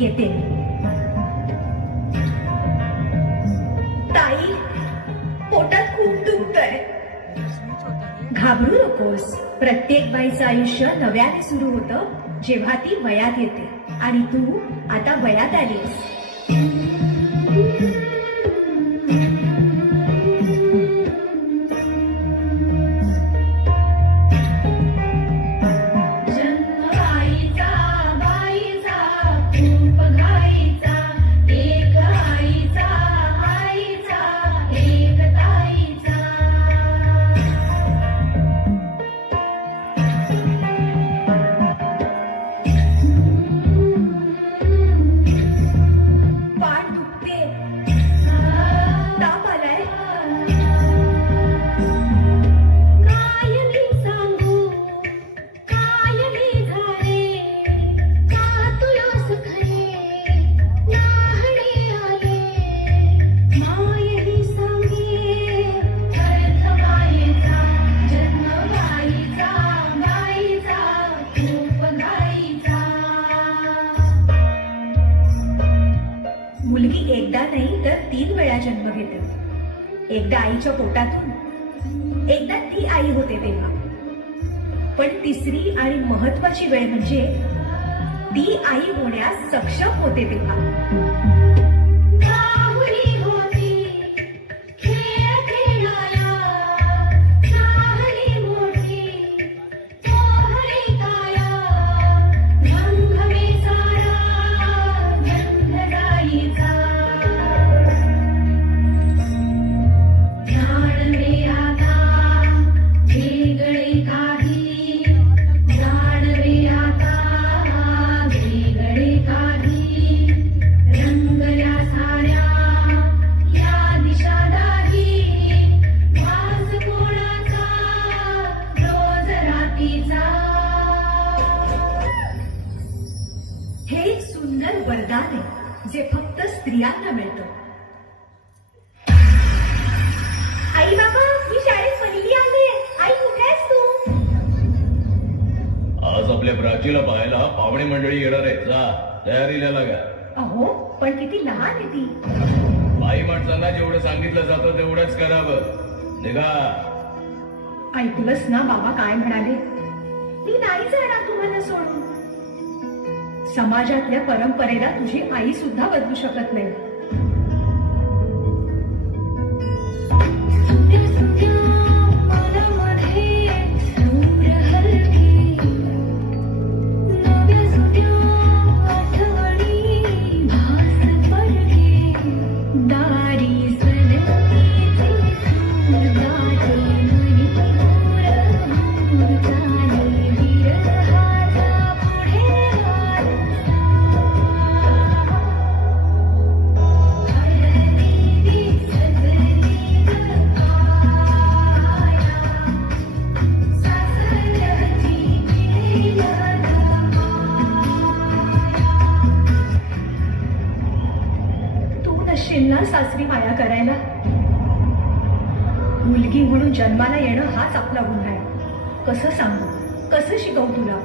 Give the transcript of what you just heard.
येते. ताई, पोटात खूप दुखतंय. घाबरू नकोस. प्रत्येक बाईचं आयुष्य नव्याने सुरू होतं जेव्हा ती वयात येते. आणि तू आता वयात आलीस. मुलगी एकदा नाही तर 3 वेळा जन्म घेते. एकदा आईच्या पोटातून, एकदा ती आई होते तेव्हा. पण तिसरी आणि महत्वाची वेळ म्हणजे ती आई होण्यास सक्षम होते तेव्हा. हे एक सुंदर वरदान आहे जे फक्त स्त्रियांना मिळतं. आई बाबा, मी शाळेत पहिली आले. आई, कुठे आहेस तू? आज आपल्या प्राचीला पाहायला पाहुणे मंडळी येणार आहेत. जा, तयारीला लागा. अहो, पण किती लहान आहे ती. बाई माणसांना जेवढं सांगितलं जातं तेवढंच करावं. निघा. ऐकलंस ना बाबा काय म्हणाले? मी नाही जाणार तुम्हाला सोडून. समाजातल्या परंपरेला तुझी आई सुद्धा बदलू शकत नाही. ना सासरी माया करायला. मुलगी म्हणून जन्माला येणं हाच आपला गुन्हा आहे. कसं सांगू, कसं शिकवू तुला?